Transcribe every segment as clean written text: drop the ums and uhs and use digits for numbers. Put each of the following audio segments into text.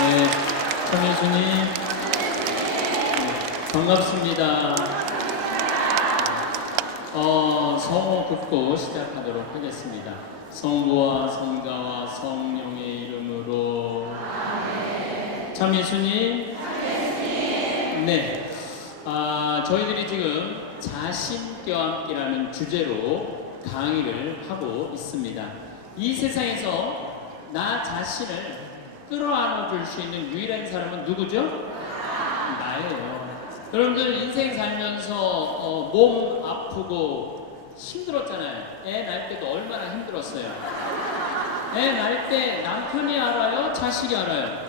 네, 참예수님 반갑습니다. 성호 긋고 시작하도록 하겠습니다. 성부와 성자와 성령의 이름으로. 참예수님. 네, 저희들이 지금 자신과 함께라는 주제로 강의를 하고 있습니다. 이 세상에서 나 자신을 끌어안아줄 수 있는 유일한 사람은 누구죠? 나예요. 여러분들 인생 살면서 몸 아프고 힘들었잖아요. 애 낳을 때도 얼마나 힘들었어요. 애 낳을 때 남편이 알아요? 자식이 알아요?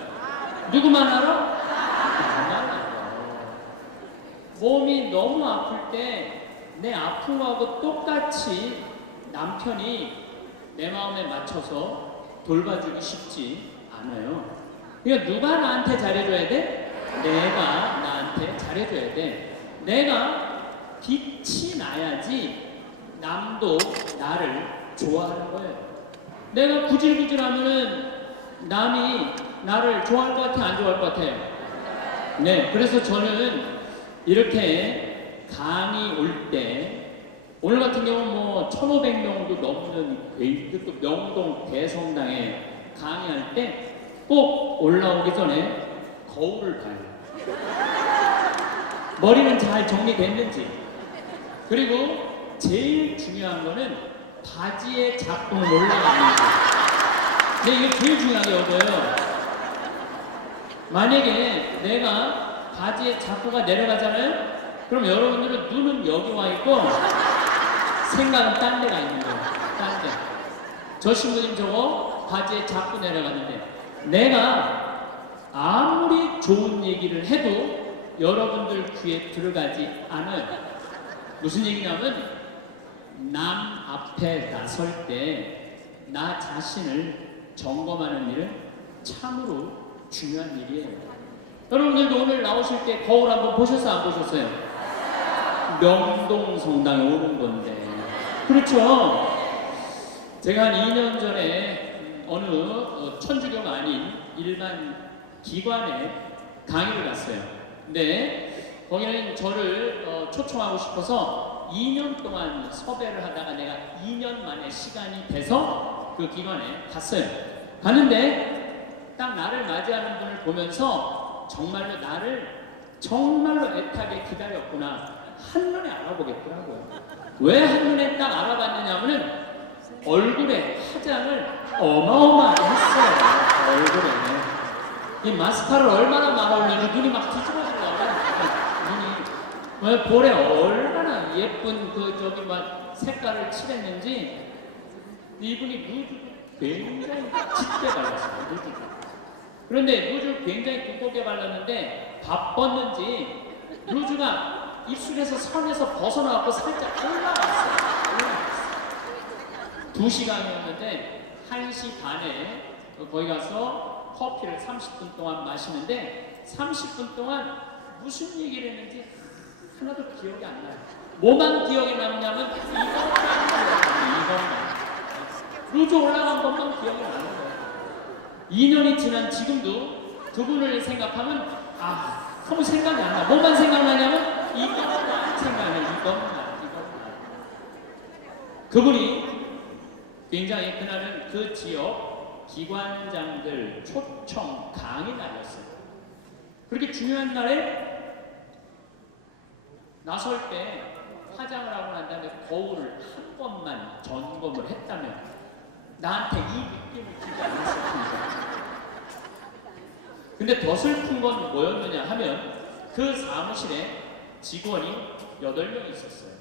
누구만 알아? 나만 알아요. 몸이 너무 아플 때 내 아픔하고 똑같이 남편이 내 마음에 맞춰서 돌봐주기 쉽지 않아요. 그러니까 누가 나한테 잘해줘야 돼? 내가 나한테 잘해줘야 돼. 내가 빛이 나야지 남도 나를 좋아하는 거예요. 내가 구질구질하면은 남이 나를 좋아할 것 같아, 안 좋아할 것 같아요? 네, 그래서 저는 이렇게 강의 올 때, 오늘 같은 경우는 뭐 1,500명도 넘는 또 명동 대성당에 강의할 때 꼭 올라오기 전에 거울을 봐요. 머리는 잘 정리됐는지. 그리고 제일 중요한 거는 바지의 작동을 올라가는지. 네, 이게 제일 중요하게 여겨요. 만약에 내가 바지의 작도가 내려가잖아요? 그럼 여러분들은 눈은 여기 와 있고 생각은 딴 데가 있는 거예요. 딴 데. 저 신부님 저거 바지에 자꾸 내려가는데, 내가 아무리 좋은 얘기를 해도 여러분들 귀에 들어가지 않아요. 무슨 얘기냐면, 남 앞에 나설 때 나 자신을 점검하는 일은 참으로 중요한 일이에요. 여러분들도 오늘 나오실 때 거울 한번 보셨어요? 안 보셨어요? 명동 성당에 오는 건데. 그렇죠? 제가 한 2년 전에 어느 천주교가 아닌 일반 기관에 강의를 갔어요. 근데 거기는 저를 초청하고 싶어서 2년 동안 섭외를 하다가 내가 2년 만에 시간이 돼서 그 기관에 갔어요. 갔는데 딱 나를 맞이하는 분을 보면서 정말로 나를 정말로 애타게 기다렸구나, 한눈에 알아보겠더라고요. 왜 한눈에 딱 알아봤느냐면은 얼굴에 화장을 어마어마하게 했어요. 얼굴에 이 마스카라를 얼마나 많이 올려도 눈이 막 뒤집어지더라고요. 눈이 왜 볼에 얼마나 예쁜 그 저기 막 색깔을 칠했는지. 이분이 누드 굉장히 짙게 발랐어요. 누드. 그런데 루즈를 굉장히 두껍게 발랐는데 바빴는지 루즈가 입술에서 선에서 벗어나고 살짝 올라갔어요. 2시간이었는데 1시 반에 거기 가서 커피를 30분 동안 마시는데 30분 동안 무슨 얘기를 했는지 하나도 기억이 안 나요. 뭐만 기억이 남냐면 이것만 루즈 올라간 것만 기억이 나는 거예요. 2년이 지난 지금도 그분을 생각하면 아무 생각이 안 나. 뭐만 생각나냐면 이것만 생각나요. 이것만. 그분이 굉장히 그날은 그 지역 기관장들 초청 강의 날이었어요. 그렇게 중요한 날에 나설 때 화장을 하고 난 다음에 거울을 한 번만 점검을 했다면 나한테 이 느낌을 주지 않았을 텐데. 근데 더 슬픈 건 뭐였느냐 하면 그 사무실에 직원이 8명 있었어요.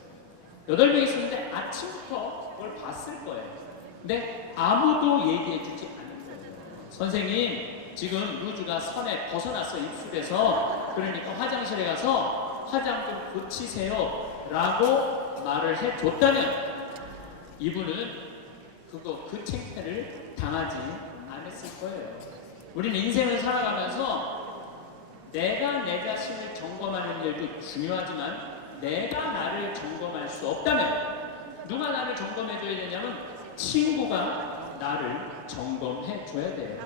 8명 있었는데 아침부터 그걸 봤을 거예요. 근데 아무도 얘기해주지 않은 거예요. 선생님, 지금 루즈가 선에 벗어났어요. 입술에서. 그러니까 화장실에 가서 화장 좀 고치세요 라고 말을 해줬다면 이분은 그 창피를 당하지 않았을 거예요. 우리는 인생을 살아가면서 내가 내 자신을 점검하는 일도 중요하지만 내가 나를 점검할 수 없다면 누가 나를 점검해 줘야 되냐면 친구가 나를 점검해 줘야 돼요.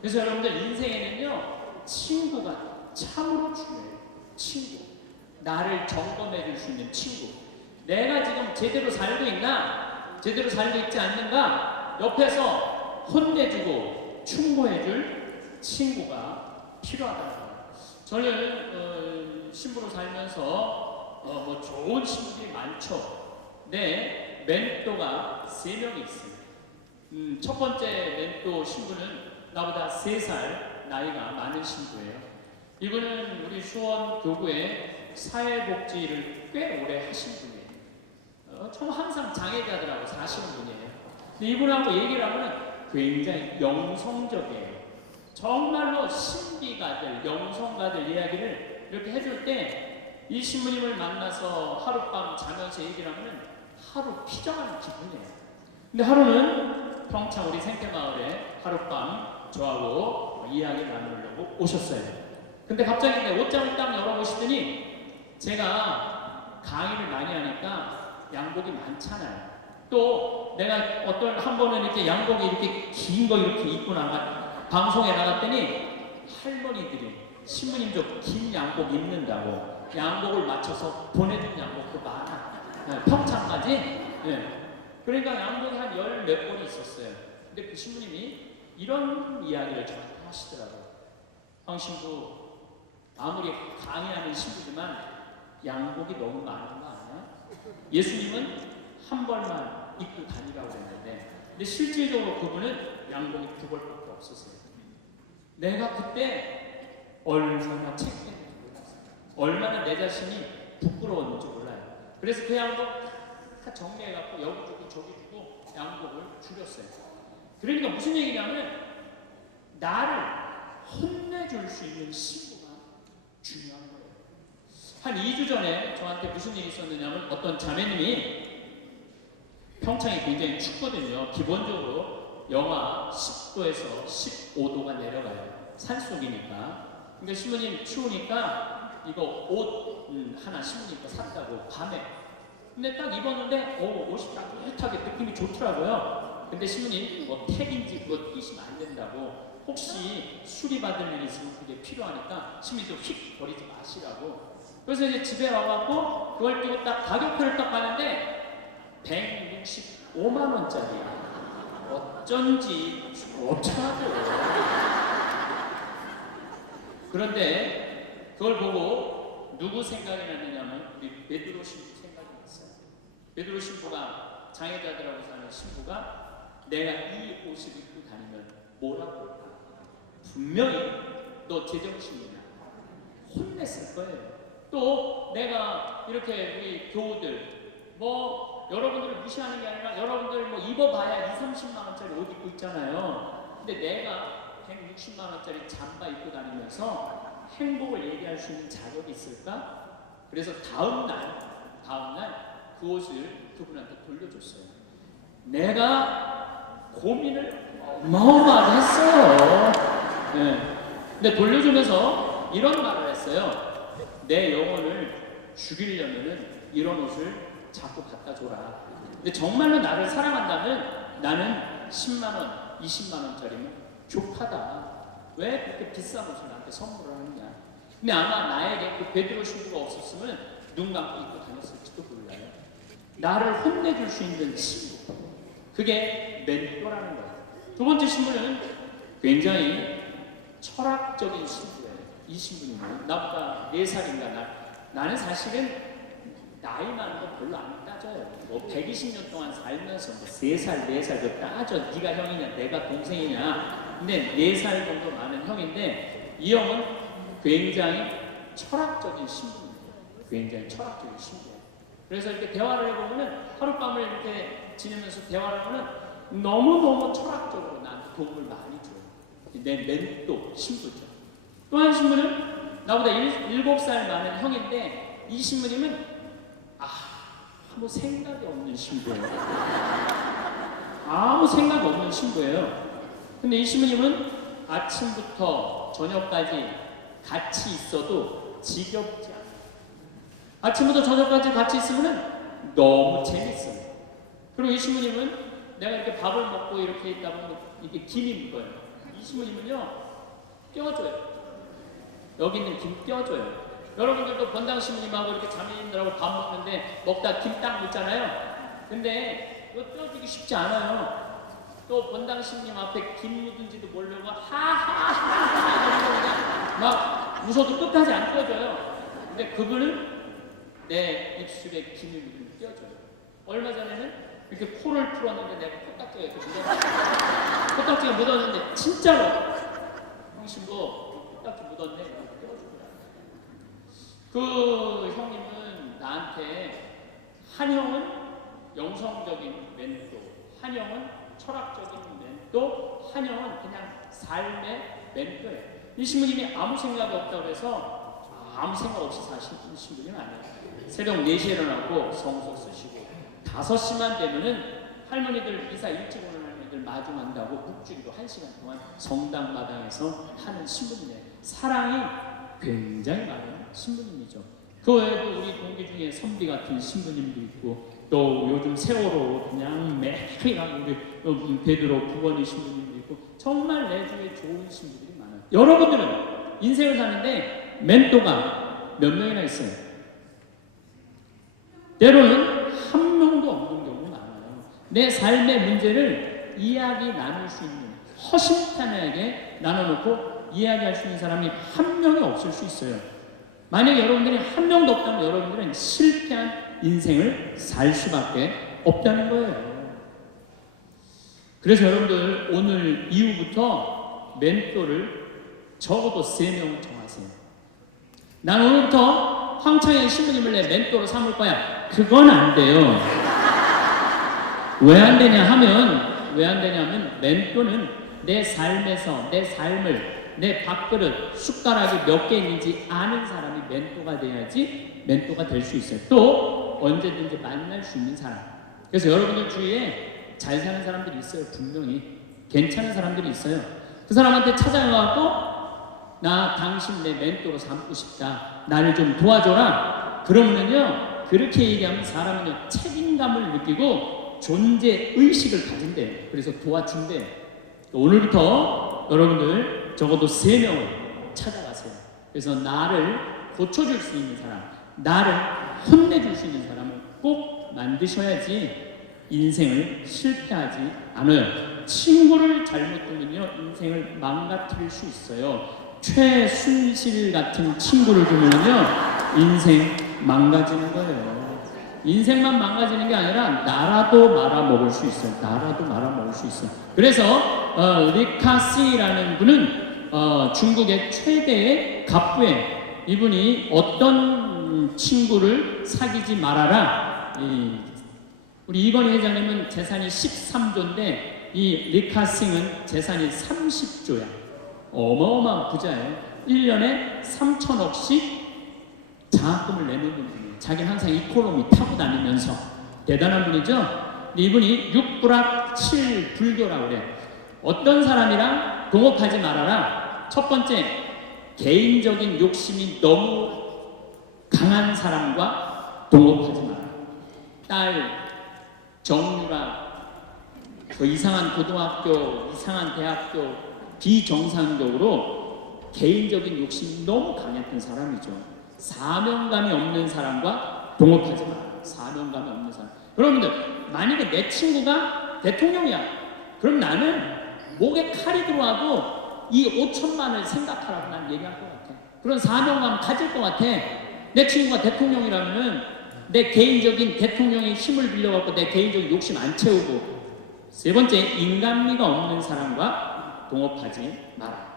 그래서 여러분들 인생에는요, 친구가 참으로 중요해요. 친구. 나를 점검해 줄 수 있는 친구. 내가 지금 제대로 살고 있나? 제대로 살고 있지 않는가? 옆에서 혼내주고 충고해 줄 친구가 필요하다는 거예요. 저는 신부로 살면서 뭐 좋은 신부들이 많죠. 네, 멘토가 3명이 있어요. 첫 번째 멘토 신부는 나보다 3살 나이가 많은 신부예요. 이분은 우리 수원 교구에 사회복지를 꽤 오래 하신 분이에요. 저 항상 장애자들하고 사시는 분이에요. 근데 이분하고 얘기를 하면 굉장히 영성적이에요. 정말로 신비가들, 영성가들 이야기를 이렇게 해줄 때 이 신부님을 만나서 하룻밤 자면서 얘기를 하면 하루 피정하는 기분이에요. 근데 하루는 평창 우리 생태마을에 하룻밤 저하고 이야기 나누려고 오셨어요. 근데 갑자기 내 옷장을 딱 열어보시더니 제가 강의를 많이 하니까 양복이 많잖아요. 또 내가 어떤 한 번은 이렇게 양복이 이렇게 긴 거 이렇게 입고 방송에 나갔더니 할머니들이 신부님 저 긴 양복 입는다고 양복을 맞춰서 보내준 양복도 많아. 평창까지. 네. 그러니까 양복이 한 10몇 번이 있었어요. 근데 그 신부님이 이런 이야기를 저한테 하시더라고요. 황 신부, 아무리 강의하는 신부지만 양복이 너무 많은 거 아니야? 예수님은 한 벌만 입고 다니라고 그랬는데, 근데 실질적으로 그분은 양복이 2벌밖에 없었어요. 내가 그때 얼마나 책임을 몰랐어요. 얼마나 내 자신이 부끄러웠는지 몰라요. 그래서 그 양복 다 정리해갖고 여기 주고 저기 주고 양복을 줄였어요. 그러니까 무슨 얘기냐면 나를 혼내줄 수 있는 신부가 중요한 거예요. 한 2주 전에 저한테 무슨 일이 있었느냐면 어떤 자매님이 평창이 굉장히 춥거든요. 기본적으로 영하 10도에서 15도가 내려가요. 산속이니까. 그러니까 신부님 추우니까 이거 옷 하나 신부님 거 샀다고 밤에. 근데 딱 입었는데 옷이 따뜻하게 느낌이 좋더라고요. 근데 신부님 뭐 택인지 그거 끼시면 안 된다고, 혹시 수리받을 일이 있으면 그게 필요하니까 신부님도 휙 버리지 마시라고. 그래서 이제 집에 와갖고 그걸 끼고 딱 가격표를 딱 봤는데 165만 원짜리야. 어쩐지 좋더라고요. 그런데 그걸 보고 누구 생각이 났느냐면 우리 베드로 신부 생각이 났어요. 베드로 신부가, 장애자들하고 사는 신부가 내가 이 옷을 입고 다니면 뭐라고 할까? 분명히 너 제정신이냐 혼냈을 거예요. 또 내가 이렇게 우리 교우들 뭐 여러분들을 무시하는 게 아니라 여러분들 뭐 입어봐야 20-30만 원짜리 옷 입고 있잖아요. 근데 내가 160만 원짜리 잠바 입고 다니면서 행복을 얘기할 수 있는 자격이 있을까? 그래서 다음날 그 옷을 그분한테 돌려줬어요. 내가 고민을 어마어마하게 했어요. 네. 근데 돌려주면서 이런 말을 했어요. 내 영혼을 죽이려면은 이런 옷을 자꾸 갖다 줘라. 근데 정말로 나를 사랑한다면 나는 10만 원, 20만 원짜리면 족하다. 왜 그렇게 비싼 옷을 나한테 선물을 하느냐. 근데 아마 나에게 그 베드로 신부가 없었으면 눈 감고 입고 다녔을지도 몰라요. 나를 혼내줄 수 있는 신부. 그게 멘토라는 거예요. 두 번째 신부는 굉장히 철학적인 신부예요. 이 신부님은 나보다 4살인가 나는 사실은 나이 많은 거 별로 안 따져요. 뭐 120년 동안 살면서 뭐 3살, 4살 그 따져. 네가 형이냐, 내가 동생이냐. 근데 4살 정도 많은 형인데 이 형은 굉장히 철학적인 신부입니다. 굉장히 철학적인 신부예요. 그래서 이렇게 대화를 해보면은 하룻밤을 이렇게 지내면서 대화를 하면은 너무너무 철학적으로 나한테 도움을 많이 줘요. 내 멘토 신부죠. 또 한 신부는 나보다 7살 많은 형인데 이 신부님은 아무 생각이 없는 신부예요. 아무 생각이 없는 신부예요. 근데 이 신부님은 아침부터 저녁까지 같이 있어도 지겹지 않아요. 아침부터 저녁까지 같이 있으면 너무 재밌어요. 그리고 이 신부님은 내가 이렇게 밥을 먹고 이렇게 있다 보면 이게 김이 묻어요. 이 신부님은요 떼어줘요. 여기 있는 김 떼어줘요. 여러분들도 권당 신부님하고 이렇게 자매님들하고 밥 먹는데 먹다 김 딱 묻잖아요. 근데 이거 떼어주기 쉽지 않아요. 또 권당 신부님 앞에 김 묻은지도 모르려고 하하하하 막 웃어도 끝까지 안 떼어줘요. 근데 그분은 내 입술에 김이 묻으면 떼어줘요. 얼마 전에는 이렇게 코를 풀었는데 내가 코딱지가 이렇게 묻었어요. 코딱지가 묻었는데 진짜로 형 신부 코딱지 묻었네. 그 형님은 나한테 한형은 영성적인 멘토, 한형은 철학적인 멘토, 한형은 그냥 삶의 멘토예요. 이 신부님이 아무 생각이 없다고 해서 아무 생각 없이 사시는 신부님은 아니에요. 새벽 4시에 일어나고 성서 쓰시고 5시만 되면은 할머니들 이사 일찍 오는 할머니들 마중한다고 묵주기로 1시간 동안 성당마당에서 하는 신부님이에요. 사랑이 굉장히 많은 신부님이죠. 그 외에도 우리 동기 중에 선비 같은 신부님도 있고 또 요즘 세월호 그냥 매일랑 우리 베드로 부건이 신부님도 있고 정말 내 중에 좋은 신부들이 많아요. 여러분들은 인생을 사는데 멘토가 몇 명이나 있어요? 때로는 한 명도 없는 경우가 많아요. 내 삶의 문제를 이야기 나눌 수 있는 허심탄회하게 나눠놓고 이야기할 수 있는 사람이 한 명이 없을 수 있어요. 만약에 여러분들이 한 명도 없다면 여러분들은 실패한 인생을 살 수밖에 없다는 거예요. 그래서 여러분들 오늘 이후부터 멘토를 적어도 3명 정하세요. 난 오늘부터 황창현 신부님을 내 멘토로 삼을 거야. 그건 안 돼요. 왜 안 되냐 하면 멘토는 내 삶에서 내 삶을 내 밥그릇, 숟가락이 몇 개 있는지 아는 사람이 멘토가 돼야지 멘토가 될 수 있어요. 또 언제든지 만날 수 있는 사람. 그래서 여러분들 주위에 잘 사는 사람들이 있어요. 분명히 괜찮은 사람들이 있어요. 그 사람한테 찾아가고 나 당신 내 멘토로 삼고 싶다. 나를 좀 도와줘라. 그러면요 그렇게 얘기하면 사람은요 책임감을 느끼고 존재 의식을 가진대요. 그래서 도와준대요. 오늘부터 여러분들 적어도 3명을 찾아가세요. 그래서 나를 고쳐줄 수 있는 사람, 나를 혼내줄 수 있는 사람을 꼭 만드셔야지 인생을 실패하지 않아요. 친구를 잘못 두면요 인생을 망가뜨릴 수 있어요. 최순실 같은 친구를 두면요 인생 망가지는 거예요. 인생만 망가지는 게 아니라 나라도 말아먹을 수 있어요. 나라도 말아먹을 수 있어요. 그래서 리카시라는 분은 중국의 최대의 갑부예요. 이분이 어떤 친구를 사귀지 말아라. 우리 이건희 회장님은 재산이 13조인데 이 리카싱은 재산이 30조야. 어마어마한 부자예요. 1년에 3천억씩 장학금을 내놓는 분이에요. 자기는 항상 이코노미 타고 다니면서 대단한 분이죠. 이분이 6불합 7불교라고 그래요. 어떤 사람이랑 동업하지 말아라. 첫 번째, 개인적인 욕심이 너무 강한 사람과 동업하지 마라. 딸 정유라 그 이상한 고등학교, 이상한 대학교 비정상적으로 개인적인 욕심이 너무 강했던 사람이죠. 사명감이 없는 사람과 동업하지 마라. 사명감이 없는 사람. 여러분들 만약에 내 친구가 대통령이야. 그럼 나는 목에 칼이 들어와도 이 5천만을 생각하라고 난 얘기할 것 같아. 그런 사명감 가질 것 같아. 내 친구가 대통령이라면은 내 개인적인 대통령의 힘을 빌려갖고 내 개인적인 욕심 안 채우고. 세 번째, 인간미가 없는 사람과 동업하지 마라.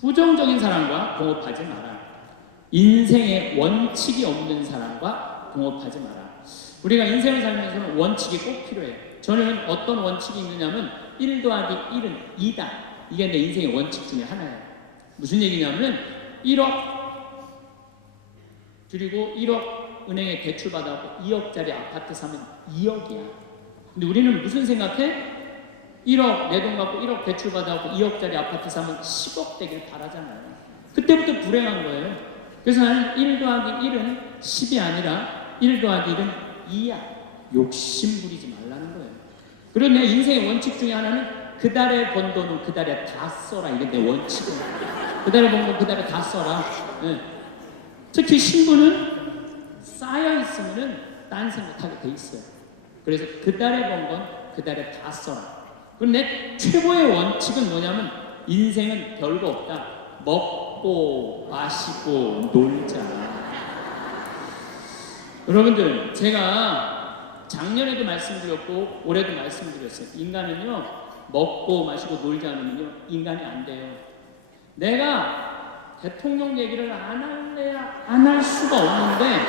부정적인 사람과 동업하지 마라. 인생에 원칙이 없는 사람과 동업하지 마라. 우리가 인생을 살면서는 원칙이 꼭 필요해요. 저는 어떤 원칙이 있느냐면 1 더하기 1은 2다. 이게 내 인생의 원칙 중에 하나예요. 무슨 얘기냐면 1억 그리고 1억 은행에 대출 받아갖고 2억짜리 아파트 사면 2억이야. 근데 우리는 무슨 생각해? 1억 내 돈 갖고 1억 대출 받아갖고 2억짜리 아파트 사면 10억 되길 바라잖아요. 그때부터 불행한 거예요. 그래서 나는 1 더하기 1은 10이 아니라 1 더하기 1은 2야. 욕심 부리지 말라는 거예요. 그리고 내 인생의 원칙 중에 하나는 그 달에 번 돈은 그 달에 다 써라. 이게 내 원칙은. 그 달에 번 돈 그 달에 다 써라. 예. 특히 신부는 쌓여 있으면은 딴 생각하게 돼 있어요. 그래서 그 달에 번 건 그 달에 다 써라. 그럼 내 최고의 원칙은 뭐냐면 인생은 별거 없다. 먹고 마시고 놀자. 여러분들, 제가 작년에도 말씀드렸고 올해도 말씀드렸어요. 인간은요, 먹고 마시고 놀자면요 인간이 안 돼요. 내가 대통령 얘기를 안 할래야 안 할 수가 없는데,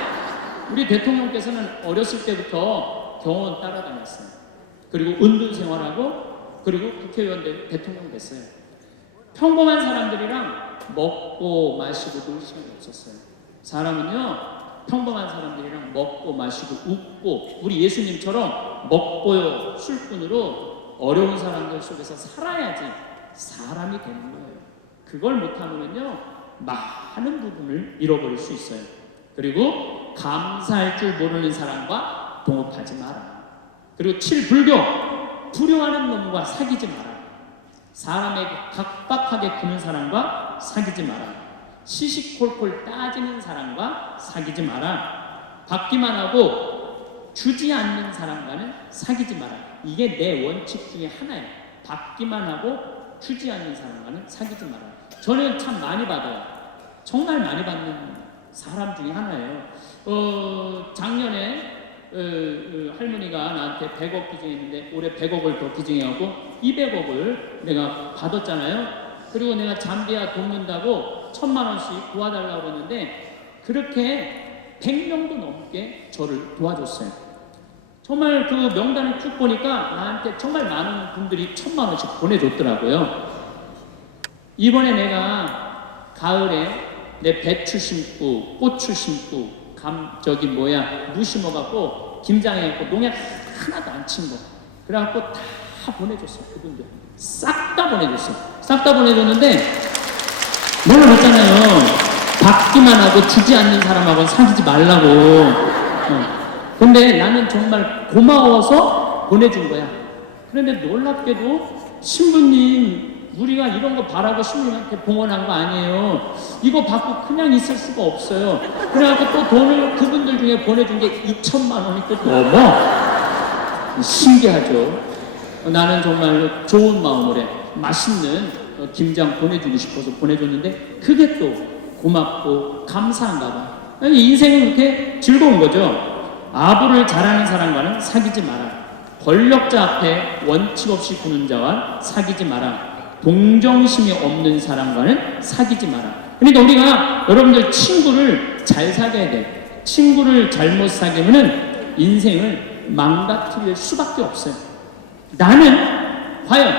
우리 대통령께서는 어렸을 때부터 병원 따라다녔어요. 그리고 은둔 생활하고, 그리고 국회의원 대통령 됐어요. 평범한 사람들이랑 먹고 마시고 놀 시간이 없었어요. 사람은요, 평범한 사람들이랑 먹고 마시고 웃고, 우리 예수님처럼 먹고요 술꾼으로 어려운 사람들 속에서 살아야지 사람이 되는 거예요. 그걸 못하면요 많은 부분을 잃어버릴 수 있어요. 그리고 감사할 줄 모르는 사람과 동업하지 마라. 그리고 7. 불교, 불효하는 놈과 사귀지 마라. 사람에게 각박하게 구는 사람과 사귀지 마라. 시시콜콜 따지는 사람과 사귀지 마라. 받기만 하고 주지 않는 사람과는 사귀지 마라. 이게 내 원칙 중에 하나예요. 받기만 하고 주지 않는 사람과는 사귀지 마라. 저는 참 많이 받아요. 정말 많이 받는 사람 중에 하나예요. 작년에 할머니가 나한테 100억 기증했는데 올해 100억을 더 기증해갖고 200억을 내가 받았잖아요. 그리고 내가 잠비아 돕는다고 1000만 원씩 도와달라고 했는데 그렇게 100명도 넘게 저를 도와줬어요. 정말 그 명단을 쭉 보니까 나한테 정말 많은 분들이 1000만 원씩 보내줬더라고요. 이번에 내가 가을에 내 배추 심고 고추 심고 무 심어갖고 김장해갖고 농약 하나도 안 친 거, 그래갖고 다 보내줬어요. 그분들 싹 다 보내줬어요. 싹 다 보내줬는데 뭐라 그랬잖아요. 받기만 하고 주지 않는 사람하고 사귀지 말라고. 근데 나는 정말 고마워서 보내준 거야. 그런데 놀랍게도 신부님, 우리가 이런 거 바라고 신부님한테 봉헌한 거 아니에요. 이거 받고 그냥 있을 수가 없어요. 그래갖고 또 돈을 그분들 중에 보내준 게 2천만 원이 또 넘어. 신기하죠. 나는 정말 좋은 마음으로 맛있는 김장 보내주고 싶어서 보내줬는데 그게 또 고맙고 감사한가 봐. 인생은 그렇게 즐거운 거죠. 아부를 잘하는 사람과는 사귀지 마라. 권력자 앞에 원칙 없이 구는 자와 사귀지 마라. 동정심이 없는 사람과는 사귀지 마라. 그러니까 우리가 여러분들 친구를 잘 사귀어야 돼. 친구를 잘못 사귀면은 인생을 망가뜨릴 수밖에 없어요. 나는 과연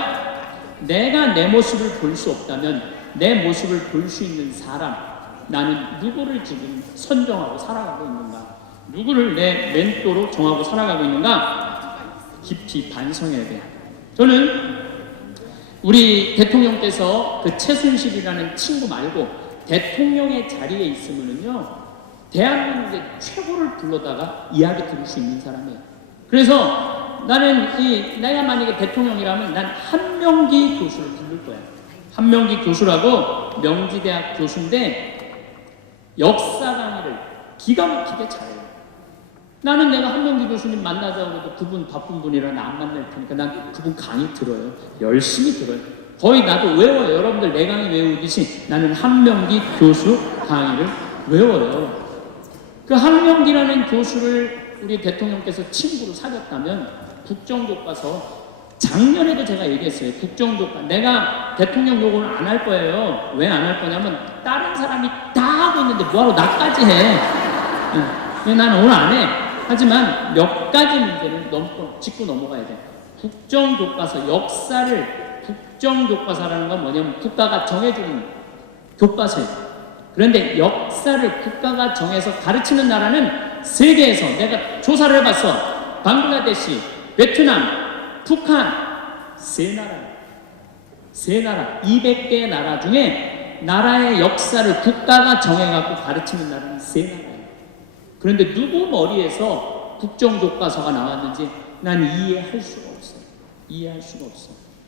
내가 내 모습을 볼 수 없다면 내 모습을 볼 수 있는 사람, 나는 누구를 지금 선정하고 살아가고 있는가? 누구를 내 멘토로 정하고 살아가고 있는가? 깊이 반성해야 돼요. 저는 우리 대통령께서 그 최순실이라는 친구 말고 대통령의 자리에 있으면은요, 대한민국의 최고를 불러다가 이야기 들을 수 있는 사람이에요. 그래서 나는 내가 만약에 대통령이라면 난 한명기 교수를 부를 거야. 한명기 교수라고 명지대학 교수인데 역사 강의를 기가 막히게 잘해요. 나는 내가 한명기 교수님 만나자고 해도 그분 바쁜 분이라 나 안 만날 테니까 난 그분 강의 들어요. 열심히 들어요. 거의 나도 외워요. 여러분들 내 강의 외우듯이 나는 한명기 교수 강의를 외워요. 그 한명기라는 교수를 우리 대통령께서 친구로 사귀었다면 국정교과서, 작년에도 제가 얘기했어요. 국정교과 내가 대통령 요구는 안 할 거예요. 왜 안 할 거냐면 다른 사람이 다 하고 있는데 뭐하러 나까지 해. 나는 오늘 안 해. 하지만 몇 가지 문제를 짚고 넘어가야 돼. 국정교과서, 국정교과서라는 건 뭐냐면 국가가 정해주는 교과서예요. 그런데 역사를 국가가 정해서 가르치는 나라는 세계에서 내가 조사를 해봤어. 방글라데시, 베트남, 북한, 세 나라, 200개 나라 중에 나라의 역사를 국가가 정해갖고 가르치는 나라는 세 나라예요. 그런데 누구 머리에서 국정교과서가 나왔는지 난 이해할 수가 없어.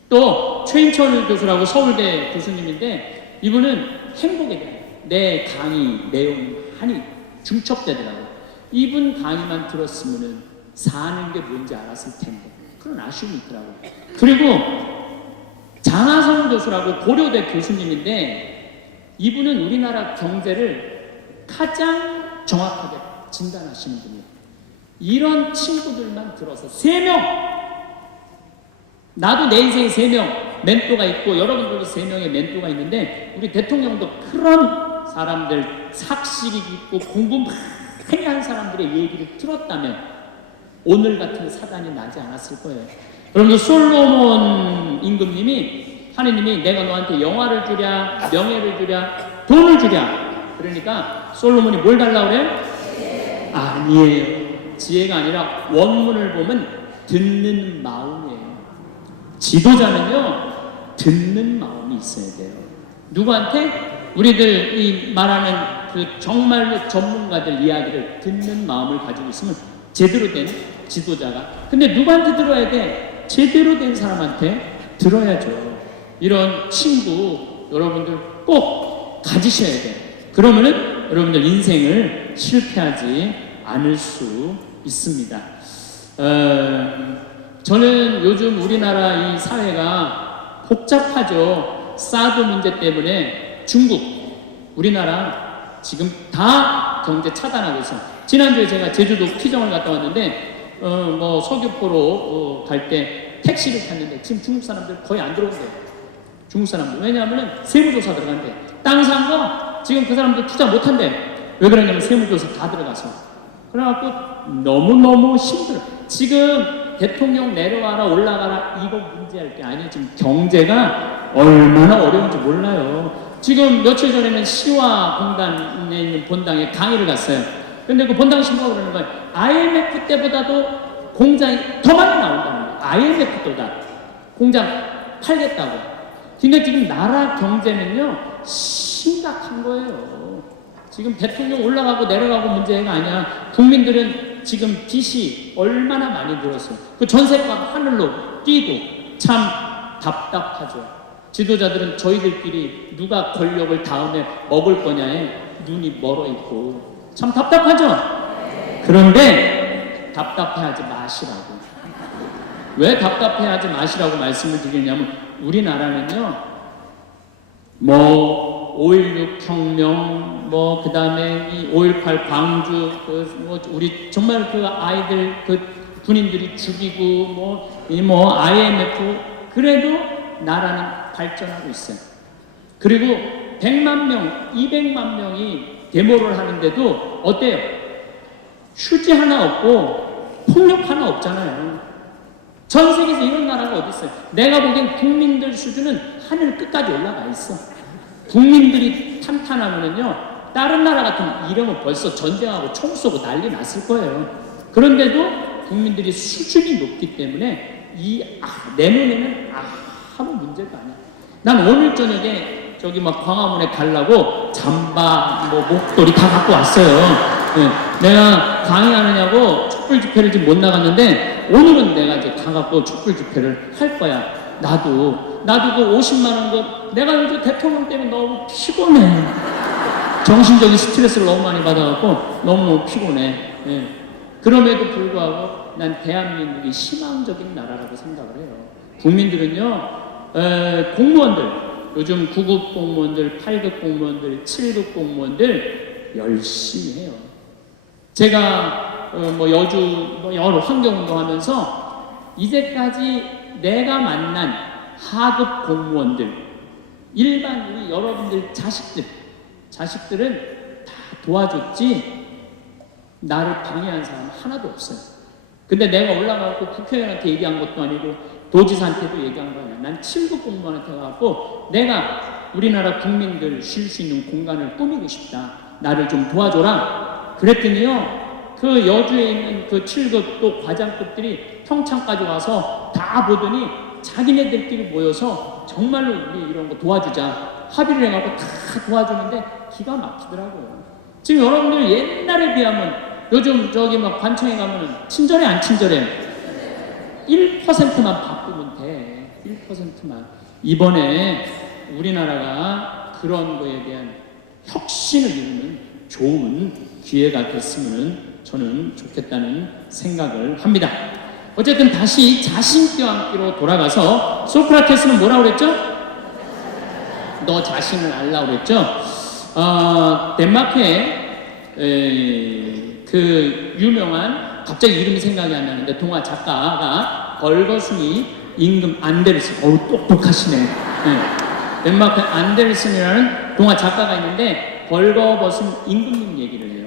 또 최인철 교수라고 서울대 교수님인데 이분은 행복에 대한 내 강의 내용이 중첩되더라고요. 이분 강의만 들었으면 사는 게 뭔지 알았을 텐데 그런 아쉬움이 있더라고요. 그리고 장하성 교수라고 고려대 교수님인데 이분은 우리나라 경제를 가장 정확하게 진단하시는 분이에요. 이런 친구들만 들어서 3명, 나도 내 인생에 3명 멘토가 있고 여러분들도 3명의 멘토가 있는데 우리 대통령도 그런 사람들 삭식이 있고 공부 많이 한 사람들의 얘기를 들었다면 오늘 같은 사단이 나지 않았을 거예요. 여러분들 솔로몬 임금님이 하느님이 내가 너한테 영화를 주랴 명예를 주랴 돈을 주랴 그러니까 솔로몬이 뭘 달라고 그래요? 아니에요. 지혜가 아니라 원문을 보면 듣는 마음이에요. 지도자는요 듣는 마음이 있어야 돼요. 누구한테? 우리들 이 말하는 그 정말로 전문가들 이야기를 듣는 마음을 가지고 있으면 제대로 된 지도자가. 근데 누구한테 들어야 돼? 제대로 된 사람한테 들어야죠. 이런 친구 여러분들 꼭 가지셔야 돼요. 그러면은 여러분들 인생을 실패하지 않을 수 있습니다. 저는 요즘 우리나라 이 사회가 복잡하죠. 사드 문제 때문에 중국, 우리나라 지금 다 경제 차단하고 있어요. 지난주에 제가 제주도 피정을 갔다 왔는데 뭐 서귀포로 갈 때 택시를 탔는데 지금 중국 사람들 거의 안 들어온대요. 중국 사람들. 왜냐하면 세무조사 들어간대. 땅 산 거 지금 그 사람들 투자 못 한대. 왜 그러냐면 세무조사 다 들어가서. 그래갖고 너무너무 힘들어. 지금 대통령 내려와라 올라가라 이거 문제할 게 아니에요. 지금 경제가 얼마나 어려운지 몰라요. 지금 며칠 전에는 시와 공단에 있는 본당에 강의를 갔어요. 근데 그 본당 신부가 그러는 거예요. IMF 때보다도 공장이 더 많이 나온다는 거예요. IMF보다 공장 팔겠다고. 그러니까 지금 나라 경제는요 심각한 거예요. 지금 대통령 올라가고 내려가고 문제가 아니야. 국민들은 지금 빚이 얼마나 많이 늘었어요. 그 전세값 하늘로 뛰고 참 답답하죠. 지도자들은 저희들끼리 누가 권력을 다음에 먹을 거냐에 눈이 멀어 있고 참 답답하죠. 그런데 답답해하지 마시라고. 왜 답답해하지 마시라고 말씀을 드리냐면 우리나라는요 뭐 5.16 혁명, 뭐 그 다음에 이 5.18 광주, 뭐 우리 정말 그 아이들 그 군인들이 죽이고 뭐 IMF 그래도 나라는 발전하고 있어요. 그리고 100만 명, 200만 명이 데모를 하는데도 어때요? 휴지 하나 없고 폭력 하나 없잖아요. 전 세계에서 이런 나라가 어디 있어요? 내가 보기엔 국민들 수준은 하늘 끝까지 올라가 있어. 국민들이 탄탄하면요 다른 나라 같은 이러면 벌써 전쟁하고 총 쏘고 난리 났을 거예요. 그런데도 국민들이 수준이 높기 때문에 내년에는 아무 문제가 아니야. 난 오늘 저녁에 저기 막 광화문에 가려고 잠바 뭐 목도리 다 갖고 왔어요. 네. 내가 강의하느냐고 촛불 집회를 지금 못 나갔는데 오늘은 내가 이제 가갖고 촛불 집회를 할 거야. 나도 그 50만 원 거 내가 요즘 대통령 때문에 너무 피곤해. 정신적인 스트레스를 너무 많이 받아갖고 너무 피곤해. 예. 그럼에도 불구하고 난 대한민국이 희망적인 나라라고 생각을 해요. 국민들은요 공무원들 요즘 9급 공무원들, 8급 공무원들, 7급 공무원들 열심히 해요. 제가 뭐 여주 뭐 여러 환경운동하면서 이제까지 내가 만난 하급 공무원들 일반 우리 여러분들 자식들은 다 도와줬지 나를 방해한 사람 하나도 없어요. 근데 내가 올라가고 국회의원한테 얘기한 것도 아니고 도지사한테도 얘기한 거 아니야. 난 7급 공무원한테 가고 내가 우리나라 국민들 쉴 수 있는 공간을 꾸미고 싶다. 나를 좀 도와줘라. 그랬더니요 그 여주에 있는 그 7급 또 과장급들이 평창까지 와서 다 보더니 자기네들끼리 모여서 정말로 우리 이런 거 도와주자 합의를 해갖고 다 도와주는데 기가 막히더라고요. 지금 여러분들 옛날에 비하면 요즘 저기 막 관청에 가면은 친절해 안 친절해? 1%만 바꾸면 돼. 1%만. 이번에 우리나라가 그런 거에 대한 혁신을 이루는 좋은 기회가 됐으면 저는 좋겠다는 생각을 합니다. 어쨌든 다시 자신교환기로 돌아가서 소크라테스는 뭐라고 그랬죠? 너 자신을 알라고 그랬죠? 덴마크의 그 유명한, 갑자기 이름이 생각이 안 나는데 동화 작가가 벌거숭이 임금 안데르슨. 똑똑하시네. 네. 덴마크 안데르슨이라는 동화 작가가 있는데 벌거벗은 임금님 얘기를 해요.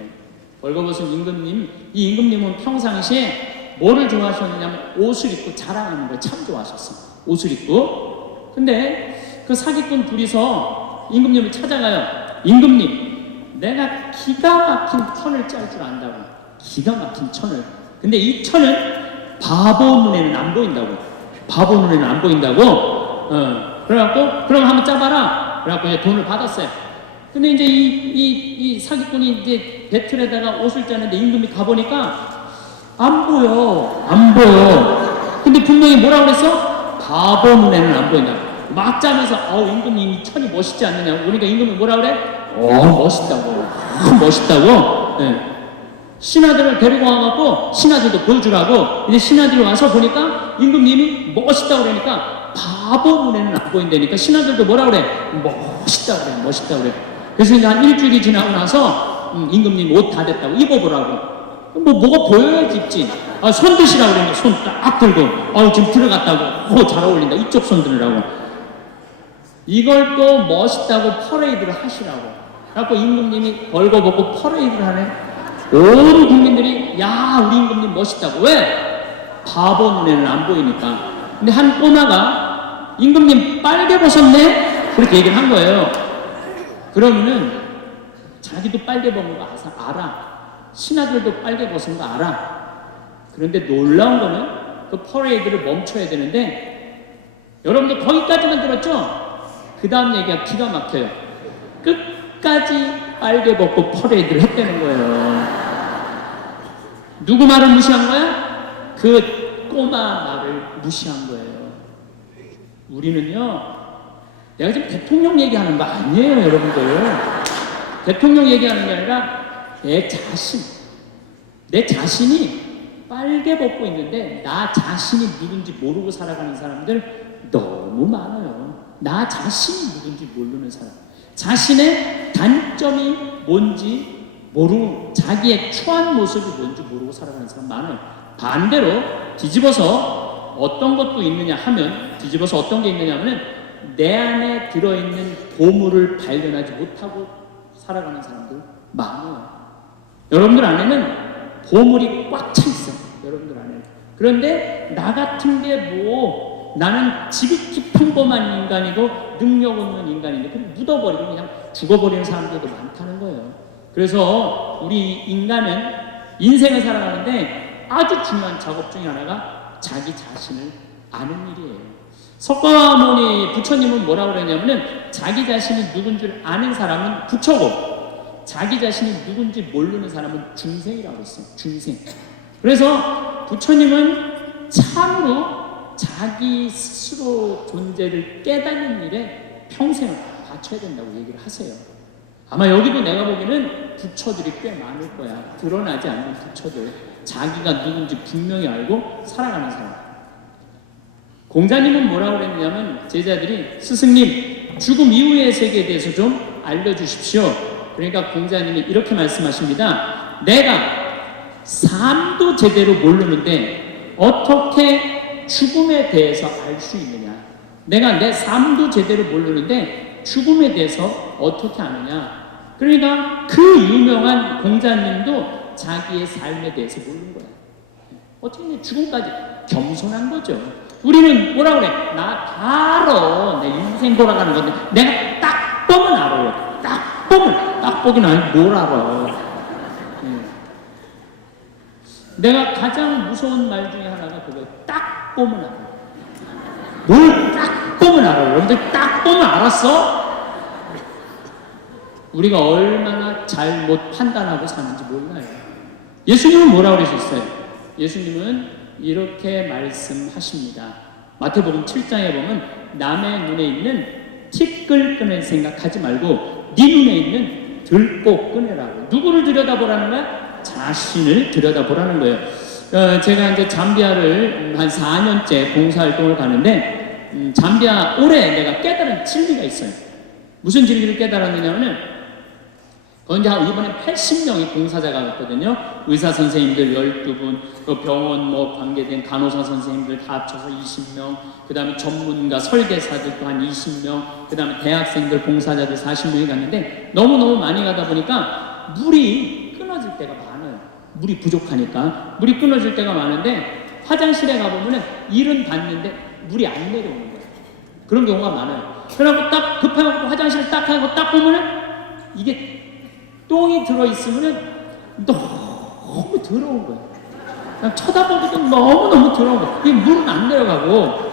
벌거벗은 임금님. 이 임금님은 평상시에 뭐를 좋아하셨느냐면 옷을 입고 자랑하는 걸 참 좋아하셨어. 옷을 입고. 근데 그 사기꾼 둘이서 임금님을 찾아가요. 임금님, 내가 기가 막힌 천을 짤 줄 안다고. 기가 막힌 천을. 근데 이 천은 바보 눈에는 안 보인다고. 바보 눈에는 안 보인다고. 그래갖고 그럼 한번 짜봐라. 그래갖고 이제 돈을 받았어요. 근데 이제 이 사기꾼이 이제 배틀에다가 옷을 짜는데 임금이 가보니까 안 보여. 근데 분명히 뭐라고 그랬어? 바보 눈에는 안 보인다. 막 짜면서 임금님 이 천이 멋있지 않느냐고. 그러니까 임금이 뭐라 그래? 멋있다고. 네. 신하들을 데리고 와갖고 신하들도 보여주라고. 이제 신하들이 와서 보니까 임금님이 멋있다고 그러니까 바보 눈에는 안 보인다니까 신하들도 뭐라 그래? 멋있다 그래. 그래서 이제 한 일주일이 지나고 나서 임금님 옷 다 됐다고 입어보라고. 뭐가 보여야지 입지. 손 드시라고 그러니까 손 딱 들고 지금 들어갔다고. 잘 어울린다. 이쪽 손 들으라고. 이걸 또 멋있다고 퍼레이드를 하시라고. 그래갖고 임금님이 벌거벗고 퍼레이드를 하네. 온 국민들이 야 우리 임금님 멋있다고. 왜? 바보 눈에는 안 보이니까. 근데 한 꼬마가 임금님 빨개 벗었네? 그렇게 얘기를 한 거예요. 그러면은 자기도 빨개 벗은 거 알아. 신하들도 빨개 벗은 거 알아. 그런데 놀라운 거는 그 퍼레이드를 멈춰야 되는데 여러분들 거기까지만 들었죠? 그 다음 얘기가 기가 막혀요. 끝까지 빨개 벗고 퍼레이드를 했다는 거예요. 누구 말을 무시한 거야? 그 꼬마 말을 무시한 거예요. 우리는요, 내가 지금 대통령 얘기하는 거 아니에요, 여러분들. 대통령 얘기하는 게 아니라 내 자신이 빨개 벗고 있는데 나 자신이 누군지 모르고 살아가는 사람들 너무 많아요. 나 자신이 누군지 모르는 사람. 자신의 단점이 뭔지 모르고 자기의 추한 모습이 뭔지 모르고 살아가는 사람 많아요. 반대로 뒤집어서 어떤 것도 있느냐 하면 뒤집어서 어떤 게 있느냐 하면 내 안에 들어있는 보물을 발견하지 못하고 살아가는 사람들 많아요. 여러분들 안에는 보물이 꽉 차 있어요. 여러분들 안에는. 그런데 나 같은 게 나는 지극히 평범한 인간이고 능력 없는 인간인데 그냥 묻어버리고 그냥 죽어버리는 사람들도 많다는 거예요. 그래서 우리 인간은 인생을 살아가는데 아주 중요한 작업 중에 하나가 자기 자신을 아는 일이에요. 석가모니 부처님은 뭐라고 그러냐면은 자기 자신이 누군 줄 아는 사람은 부처고 자기 자신이 누군지 모르는 사람은 중생이라고 했어요. 중생. 그래서 부처님은 참으로 자기 스스로 존재를 깨닫는 일에 평생을 바쳐야 된다고 얘기를 하세요. 아마 여기도 내가 보기에는 부처들이 꽤 많을 거야. 드러나지 않는 부처들. 자기가 누군지 분명히 알고 살아가는 사람. 공자님은 뭐라고 그랬냐면 제자들이 스승님 죽음 이후의 세계에 대해서 좀 알려주십시오. 그러니까 공자님이 이렇게 말씀하십니다. 내가 삶도 제대로 모르는데 어떻게 죽음에 대해서 알 수 있느냐. 내가 내 삶도 제대로 모르는데 죽음에 대해서 어떻게 아느냐. 그러니까 그 유명한 공자님도 자기의 삶에 대해서 모르는 거야. 어떻게 죽음까지 겸손한 거죠. 우리는 뭐라 그래? 나 다 알아. 내 인생 돌아가는 건데 내가 딱 보면 알아요. 딱 보기는 아니고 뭘 알아. 내가 가장 무서운 말 중에 하나가 그거예요. 딱 보면 알아. 뭘 딱 보면 알아. 여러분들 딱 보면 알았어? 우리가 얼마나 잘못 판단하고 사는지 몰라요. 예수님은 뭐라고 그러셨어요? 예수님은 이렇게 말씀하십니다. 마태복음 7장에 보면 남의 눈에 있는 티끌 끄낼 생각하지 말고 네 눈에 있는 들꽃 끄내라고. 누구를 들여다보라는 거야? 자신을 들여다보라는 거예요. 제가 이제 잠비아를 한 4년째 봉사활동을 가는데 잠비아 올해 내가 깨달은 진리가 있어요. 무슨 진리를 깨달았느냐면 이제 이번에 80명이 봉사자가 왔거든요. 의사 선생님들 12분, 그 병원 관계된 간호사 선생님들 다 합쳐서 20명, 그 다음에 전문가 설계사들 또 한 20명, 그 다음에 대학생들 봉사자들 40명이 갔는데 너무너무 많이 가다 보니까 물이 끊어질 때가 많아요. 물이 부족하니까 물이 끊어질 때가 많은데 화장실에 가보면 일은 봤는데 물이 안 내려오는 거예요. 그런 경우가 많아요. 그래갖고 딱 급해갖고 화장실 딱 하고 딱 보면은 이게 똥이 들어있으면 너무 더러운 거예요. 그냥 쳐다보기도 너무너무 더러운 거예요. 이 물은 안 내려가고.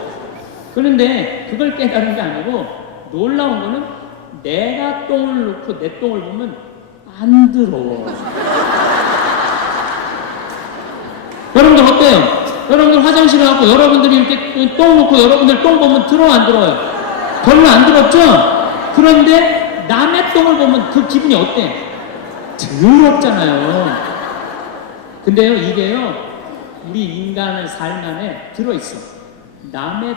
그런데 그걸 깨달은 게 아니고 놀라운 거는 내가 똥을 놓고 내 똥을 보면 안 더러워. 여러분들 어때요? 여러분들 화장실에 가고 여러분들이 이렇게 똥 놓고 여러분들 똥 보면 더러워 안 더러워요? 별로 안 더럽죠? 그런데 남의 똥을 보면 그 기분이 어때? 더럽잖아요. 근데요, 이게요, 우리 인간의 삶 안에 들어있어. 남의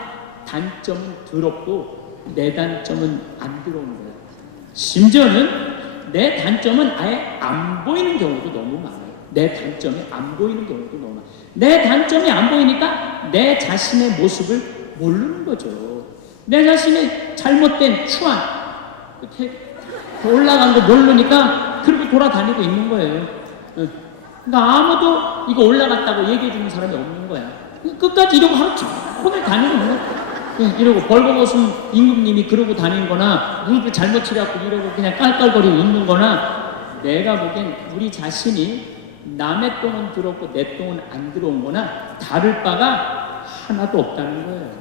단점은 더럽고 내 단점은 안 들어오는 거예요. 심지어는 내 단점은 아예 안 보이는 경우도 너무 많아요. 내 단점이 안 보이는 경우도 너무 많아요. 내 단점이 안 보이니까 내 자신의 모습을 모르는 거죠. 내 자신의 잘못된 추한 이렇게 올라간 거 모르니까 그리고 돌아다니고 있는 거예요. 그러니까 아무도 이거 올라갔다고 얘기해 주는 사람이 없는 거야. 끝까지 이러고 하루 종일 다니고 있는 거야. 이러고 벌거벗은 임금님이 그러고 다니는 거나 무릎을 잘못 치려고 이러고 그냥 깔깔거리고 있는 거나 내가 보기엔 우리 자신이 남의 똥은 들었고 내 똥은 안 들어온 거나 다를 바가 하나도 없다는 거예요.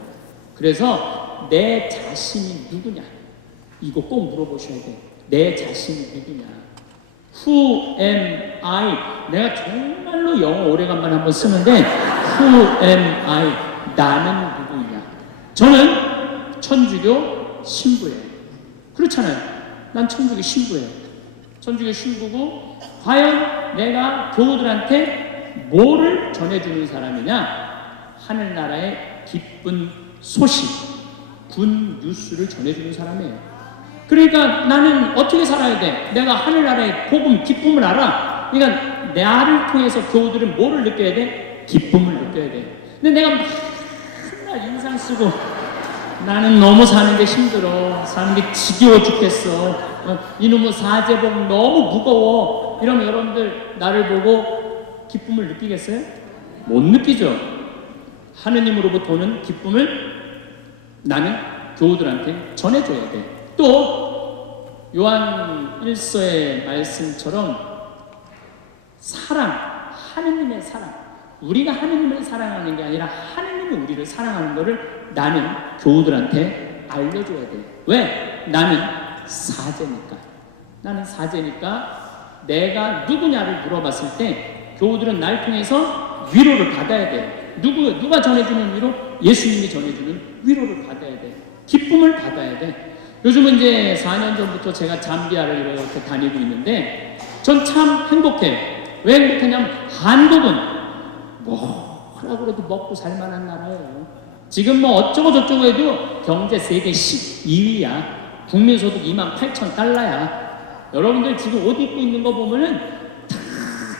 그래서 내 자신이 누구냐? 이거 꼭 물어보셔야 돼. 내 자신이 누구냐? Who am I? 내가 정말로 영어 오래간만에 한번 쓰는데 Who am I? 나는 누구냐? 저는 천주교 신부예요. 그렇잖아요. 난 천주교 신부예요. 천주교 신부고 과연 내가 교우들한테 뭐를 전해주는 사람이냐? 하늘나라의 기쁜 소식, 군 뉴스를 전해주는 사람이에요. 그러니까 나는 어떻게 살아야 돼? 내가 하늘나라의 복음, 기쁨을 알아. 그러니까 나를 통해서 교우들은 뭐를 느껴야 돼? 기쁨을 느껴야 돼. 근데 내가 맨날 인상 쓰고 나는 너무 사는 게 힘들어. 사는 게 지겨워 죽겠어. 이놈의 사제복 너무 무거워. 이러면 여러분들 나를 보고 기쁨을 느끼겠어요? 못 느끼죠. 하느님으로부터 오는 기쁨을 나는 교우들한테 전해줘야 돼. 또 요한 1서의 말씀처럼 사랑, 하느님의 사랑, 우리가 하느님을 사랑하는 게 아니라 하느님이 우리를 사랑하는 것을 나는 교우들한테 알려줘야 돼. 왜? 나는 사제니까. 나는 사제니까 내가 누구냐를 물어봤을 때 교우들은 날 통해서 위로를 받아야 돼. 누가 전해주는 위로? 예수님이 전해주는 위로를 받아야 돼. 기쁨을 받아야 돼. 요즘은 이제 4년 전부터 제가 잠비아를 이렇게 다니고 있는데 전 참 행복해요. 왜 행복하냐면 한국은 뭐라고 해도 먹고 살만한 나라예요. 지금 뭐 어쩌고 저쩌고 해도 경제 세계 12위야. 국민소득 28,000달러야. 여러분들 지금 옷 입고 있는 거 보면은 다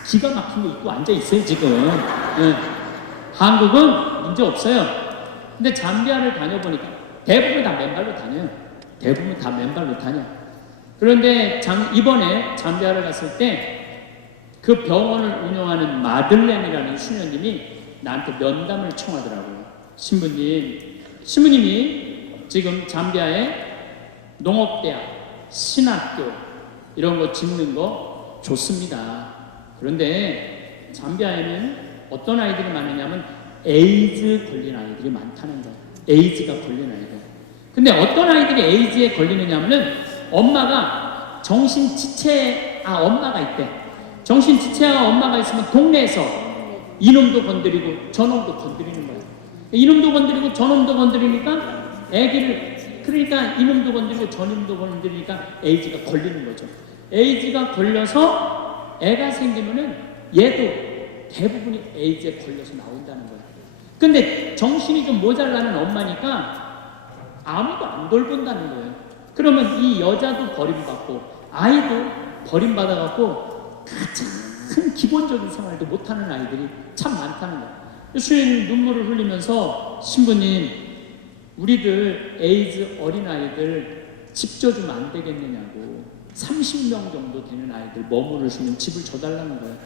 기가 막힌 거 입고 앉아 있어요 지금. 네. 한국은 문제 없어요. 근데 잠비아를 다녀보니까 대부분 다 맨발로 다녀요. 대부분 다 맨발로 다녀. 그런데 이번에 잠비아를 갔을 때 그 병원을 운영하는 마들렌이라는 수녀님이 나한테 면담을 청하더라고요. 신부님이 지금 잠비아에 농업대학, 신학교 이런 거 짓는 거 좋습니다. 그런데 잠비아에는 어떤 아이들이 많으냐면 에이즈 걸린 아이들이 많다는 거예요. 에이즈가 걸린 아이들. 근데 어떤 아이들이 에이즈에 걸리느냐면은 엄마가 엄마가 있대. 정신지체아 엄마가 있으면 동네에서 이놈도 건드리고 저놈도 건드리는 거야. 이놈도 건드리고 저놈도 건드리니까 애기를, 그러니까 이놈도 건드리고 저놈도 건드리니까 에이즈가 걸리는 거죠. 에이즈가 걸려서 애가 생기면은 얘도 대부분이 에이즈에 걸려서 나온다는 거예요. 근데 정신이 좀 모자라는 엄마니까 아무도 안 돌본다는 거예요. 그러면 이 여자도 버림받고 아이도 버림받아갖고 가장 기본적인 생활도 못하는 아이들이 참 많다는 거예요. 수녀님 눈물을 흘리면서 신부님, 우리들 에이즈 어린아이들 집 줘주면 안 되겠느냐고, 30명 정도 되는 아이들 머무를 수 있는 집을 줘달라는 거예요.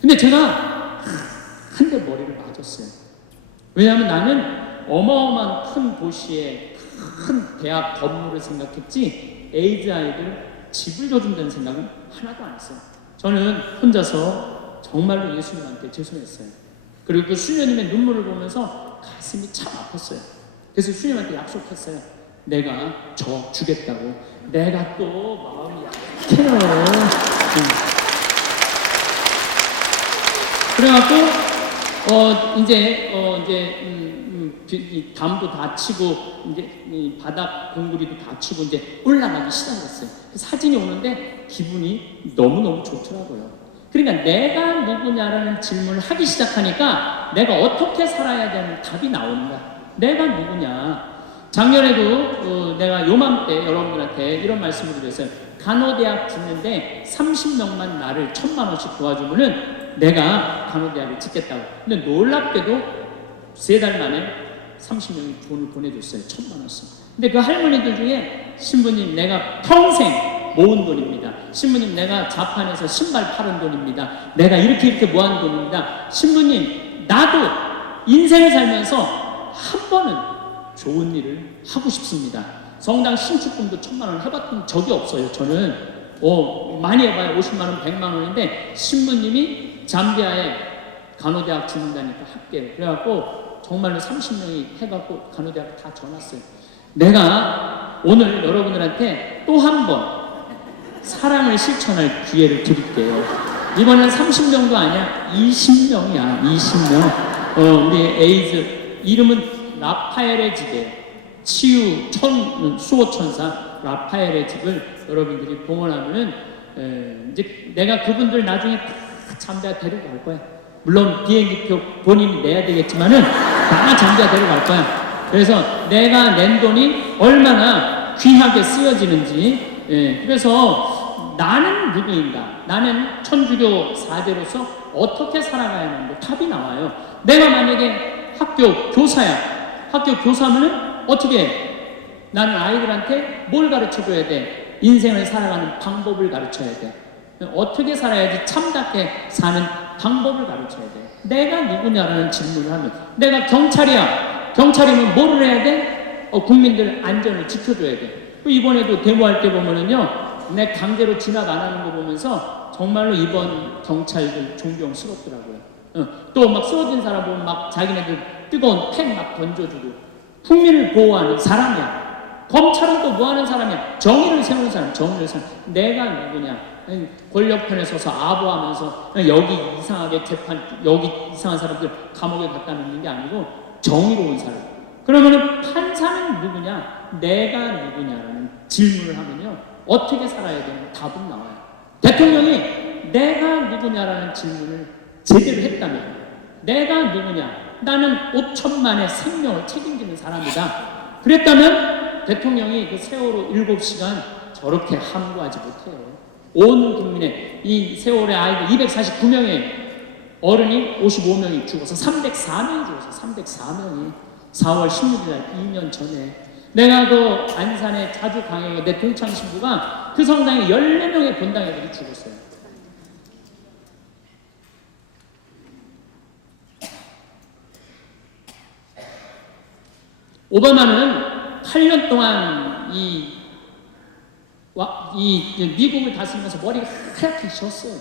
근데 제가 한 대 머리를 맞았어요. 왜냐하면 나는 어마어마한 큰 도시에 큰 대학 건물을 생각했지 에이즈 아이들 집을 줘준다는 생각은 하나도 안 했어요. 저는 혼자서 정말로 예수님한테 죄송했어요. 그리고 그 수녀님의 눈물을 보면서 가슴이 참 아팠어요. 그래서 수녀님한테 약속했어요. 내가 저 주겠다고. 내가 또 마음이 약해요. 그래갖고 이 담도 다 치고 이제 이 바닥 공구리도 다 치고 이제 올라가기 시작했어요. 사진이 오는데 기분이 너무너무 좋더라고요. 그러니까 내가 누구냐라는 질문을 하기 시작하니까 내가 어떻게 살아야 되는 답이 나오는 거야. 내가 누구냐. 작년에도 내가 요맘때 여러분들한테 이런 말씀을 드렸어요. 간호대학 짓는데 30명만 나를 1,000만 원씩 도와주면은 내가 간호대학을 짓겠다고. 근데 놀랍게도 3달 만에 30명이 돈을 보내줬어요. 1,000만 원씩. 근데 그 할머니들 중에 신부님 내가 평생 모은 돈입니다. 신부님 내가 자판에서 신발 팔은 돈입니다. 내가 이렇게 모은 돈입니다. 신부님 나도 인생을 살면서 한 번은 좋은 일을 하고 싶습니다. 성당 신축금도 1,000만 원 해봤던 적이 없어요. 저는 많이 해봐요. 50만 원, 100만 원인데 신부님이 잠비아에 간호대학 짓는다니까 할게요. 그래갖고 정말로 30명이 해갖고 간호대학 다 줘놨어요. 내가 오늘 여러분들한테 또 한 번 사랑을 실천할 기회를 드릴게요. 이번엔 30명도 아니야. 20명이야. 20명. 우리 에이즈 이름은 라파엘의 집이에요. 치유 수호천사 라파엘의 집을 여러분들이 봉헌하면은 이제 내가 그분들 나중에 다 잠비아 데리고 갈 거야. 물론 비행기표 본인이 내야 되겠지만은 다 잠비아 데리고 갈 거야. 그래서 내가 낸 돈이 얼마나 귀하게 쓰여지는지. 그래서 나는 누구인가? 나는 천주교 사제로서 어떻게 살아가야 하는지 답이 나와요. 내가 만약에 학교 교사야. 학교 교사면은 어떻게 해? 나는 아이들한테 뭘 가르쳐줘야 돼? 인생을 살아가는 방법을 가르쳐야 돼. 어떻게 살아야지 참답게 사는 방법을 가르쳐야 돼. 내가 누구냐라는 질문을 하면, 내가 경찰이야. 경찰이면 뭐를 해야 돼? 국민들 안전을 지켜줘야 돼. 이번에도 데모할 때 보면은요, 내 강제로 진압 안 하는 거 보면서 정말로 이번 경찰들 존경스럽더라고요. 또 막 쓰러진 사람 보면 막 자기네들 뜨거운 팩 막 던져주고. 국민을 보호하는 사람이야. 검찰은 또 뭐 하는 사람이야? 정의를 세우는 사람, 정의를 세우는 사람. 내가 누구냐? 권력편에 서서 아부하면서 여기 이상하게 재판, 여기 이상한 사람들 감옥에 갖다 놓는 게 아니고 정의로운 사람. 그러면은 판사는 누구냐? 내가 누구냐라는 질문을 하면요, 어떻게 살아야 되는 답은 나와요. 대통령이 내가 누구냐라는 질문을 제대로 했다면, 내가 누구냐? 나는 5천만의 생명을 책임지는 사람이다. 그랬다면 대통령이 그 세월호 7시간 저렇게 함구하지 못해요. 온 국민의 이 세월의 아이들 249명의 어른이 55명이 죽어서 304명이 죽어서 304명이 4월 16일 날 2년 전에 내가 그 안산의 자주광역의 내 동창 신부가 그 성당에 14명의 본당 애들이 죽었어요. 오바마는 8년 동안 이 미국을 다스리면서 머리가 하얗게 졌어요.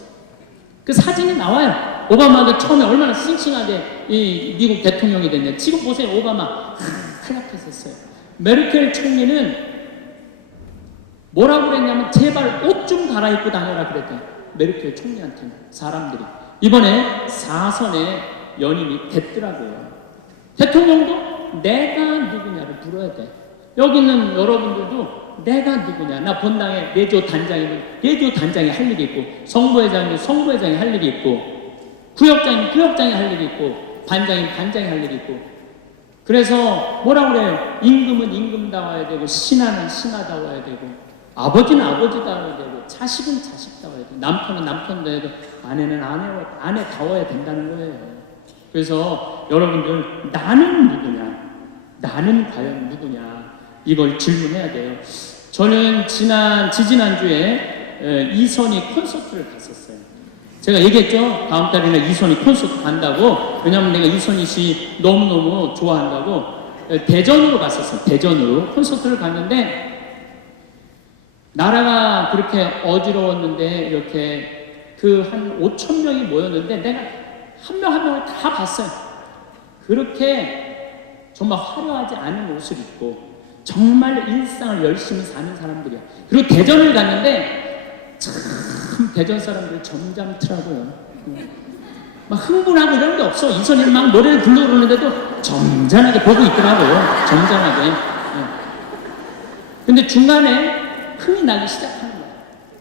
그 사진이 나와요. 오바마가 처음에 얼마나 싱싱하게 이 미국 대통령이 됐냐. 지금 보세요. 오바마 하얗게 졌어요. 메르켈 총리는 뭐라고 그랬냐면 제발 옷 좀 갈아입고 다녀라 그랬대요. 메르켈 총리한테는 사람들이. 이번에 4선의 연임이 됐더라고요. 대통령도 내가 누구냐를 물어야 돼. 여기 있는 여러분들도 내가 누구냐. 나 본당에 내조 단장이면 내조 단장이 할 일이 있고, 성부회장이면 성부회장이 할 일이 있고, 구역장이면 구역장이 할 일이 있고, 반장이면 반장이 할 일이 있고. 그래서 뭐라 그래요? 임금은 임금다워야 되고, 신하는 신하다워야 되고, 아버지는 아버지다워야 되고, 자식은 자식다워야 되고, 남편은 남편다워야 되고, 아내는 아내다워야 된다는 거예요. 그래서 여러분들, 나는 누구냐? 나는 과연 누구냐? 이걸 질문해야 돼요. 저는 지지난주에 이선희 콘서트를 갔었어요. 제가 얘기했죠? 다음 달에는 이선희 콘서트 간다고. 왜냐면 내가 이선희 씨 너무너무 좋아한다고. 대전으로 갔었어요. 대전으로 콘서트를 갔는데, 나라가 그렇게 어지러웠는데, 이렇게 그 한 5천 명이 모였는데, 내가 한 명 한 명을 다 봤어요. 그렇게 정말 화려하지 않은 옷을 입고, 정말 일상을 열심히 사는 사람들이야. 그리고 대전을 갔는데 참 대전 사람들 점잖더라고요. 막 흥분하고 이런 게 없어. 이선희 막 노래를 부르고 그러는데도 점잖하게 보고 있더라고요. 점잖하게. 근데 중간에 흥이 나기 시작하는 거야.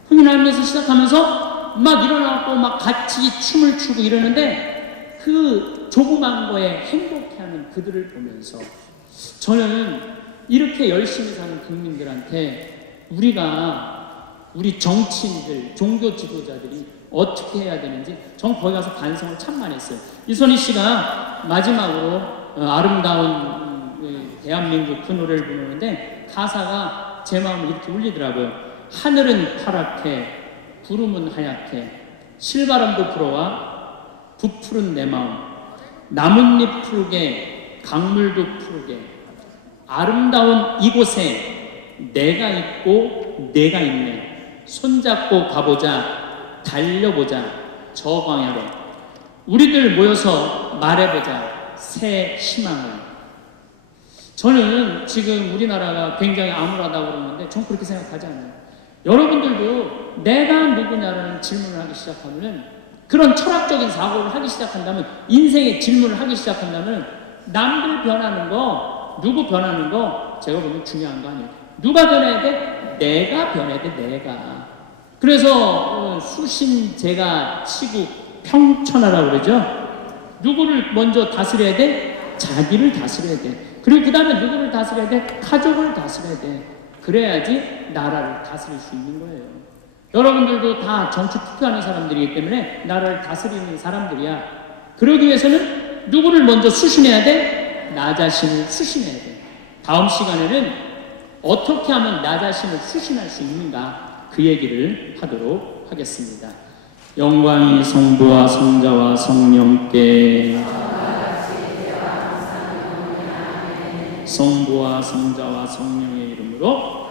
흥이 나면서 시작하면서 막 일어나고 막 같이 춤을 추고 이러는데, 그 조그만 거에 행복해하는 그들을 보면서 저는 이렇게 열심히 사는 국민들한테 우리 정치인들, 종교 지도자들이 어떻게 해야 되는지 전 거기 가서 반성을 참 많이 했어요. 이선희 씨가 마지막으로 아름다운 대한민국 그 노래를 부르는데 가사가 제 마음을 이렇게 울리더라고요. 하늘은 파랗게 구름은 하얗게 실바람도 불어와 부푸른 내 마음, 나뭇잎 푸르게 강물도 푸르게 아름다운 이곳에 내가 있고 내가 있네. 손잡고 가보자. 달려보자. 저 광야로. 우리들 모여서 말해보자. 새 희망을. 저는 지금 우리나라가 굉장히 암울하다고 그러는데 전 그렇게 생각하지 않아요. 여러분들도 내가 누구냐라는 질문을 하기 시작하면, 그런 철학적인 사고를 하기 시작한다면, 인생의 질문을 하기 시작한다면, 남들 변하는 거, 누구 변하는 거 제가 보면 중요한 거 아니에요. 누가 변해야 돼? 내가 변해야 돼. 내가. 그래서 수신제가 치고 평천하라고 그러죠. 누구를 먼저 다스려야 돼? 자기를 다스려야 돼. 그리고 그 다음에 누구를 다스려야 돼? 가족을 다스려야 돼. 그래야지 나라를 다스릴 수 있는 거예요. 여러분들도 다 정치 투표하는 사람들이기 때문에 나라를 다스리는 사람들이야. 그러기 위해서는 누구를 먼저 수신해야 돼? 나 자신을 수신해야 돼. 다음 시간에는 어떻게 하면 나 자신을 수신할 수 있는가, 그 얘기를 하도록 하겠습니다. 영광이 성부와 성자와 성령께, 성부와 성자와 성령의 이름으로